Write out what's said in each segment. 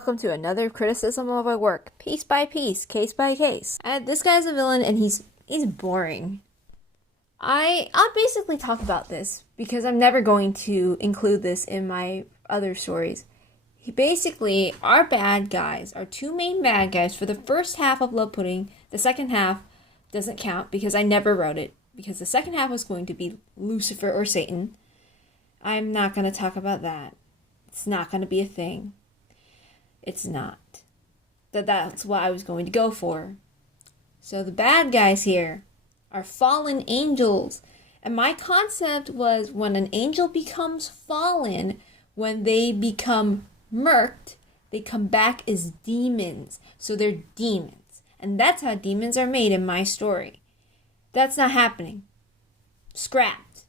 Welcome to another criticism of my work, piece by piece, case by case. And this guy's a villain, and he's boring. I'll basically talk about this because I'm never going to include this in my other stories. Our bad guys, our two main bad guys for the first half of Love Pudding. The second half doesn't count because I never wrote it, because the second half was going to be Lucifer or Satan. I'm not going to talk about that. It's not going to be a thing. It's not. That's what I was going to go for. So the bad guys here are fallen angels. And my concept was when an angel becomes fallen, when they become murked, they come back as demons. So they're demons. And that's how demons are made in my story. That's not happening. Scrapped.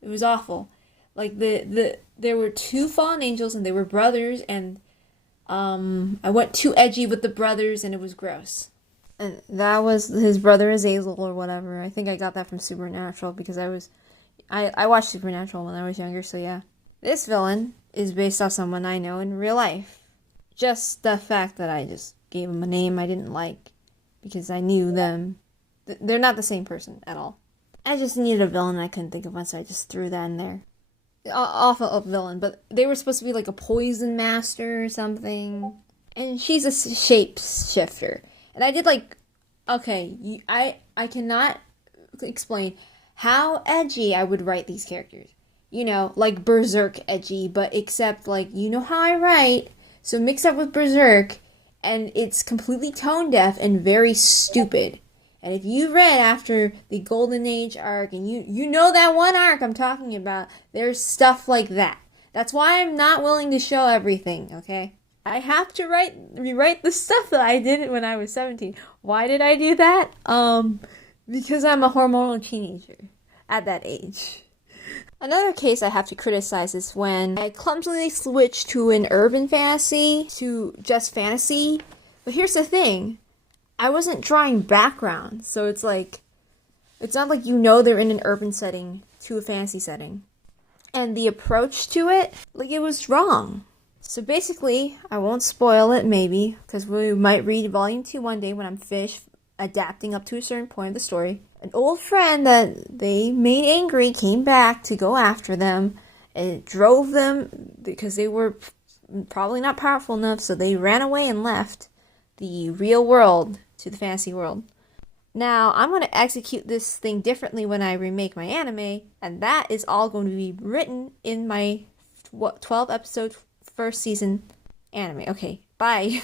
It was awful. Like there were two fallen angels and they were brothers, and I went too edgy with the brothers and it was gross. And that was his brother Azazel or whatever. I think I got that from Supernatural because I watched Supernatural when I was younger, so yeah. This villain is based off someone I know in real life. Just the fact that I just gave him a name I didn't like because I knew them. They're not the same person at all. I just needed a villain I couldn't think of one, so I just threw that in there. Awful of villain, but they were supposed to be like a poison master or something. And she's a shapeshifter. And I did I cannot explain how edgy I would write these characters. You know, like Berserk edgy, but except you know how I write, so mix up with Berserk, and it's completely tone deaf and very stupid. And if you read after the Golden Age arc, and you know that one arc I'm talking about, there's stuff like that. That's why I'm not willing to show everything, okay? I have to rewrite the stuff that I did when I was 17. Why did I do that? Because I'm a hormonal teenager at that age. Another case I have to criticize is when I clumsily switched to an urban fantasy to just fantasy. But here's the thing. I wasn't drawing background, so it's not like they're in an urban setting to a fantasy setting. And the approach to it, it was wrong. So basically, I won't spoil it maybe, because we might read Volume 2 one day when I'm finished adapting up to a certain point of the story. An old friend that they made angry came back to go after them, and it drove them, because they were probably not powerful enough, so they ran away and left the real world to the fantasy world. Now, I'm going to execute this thing differently when I remake my anime, and that is all going to be written in my 12 episode first season anime. Okay, bye.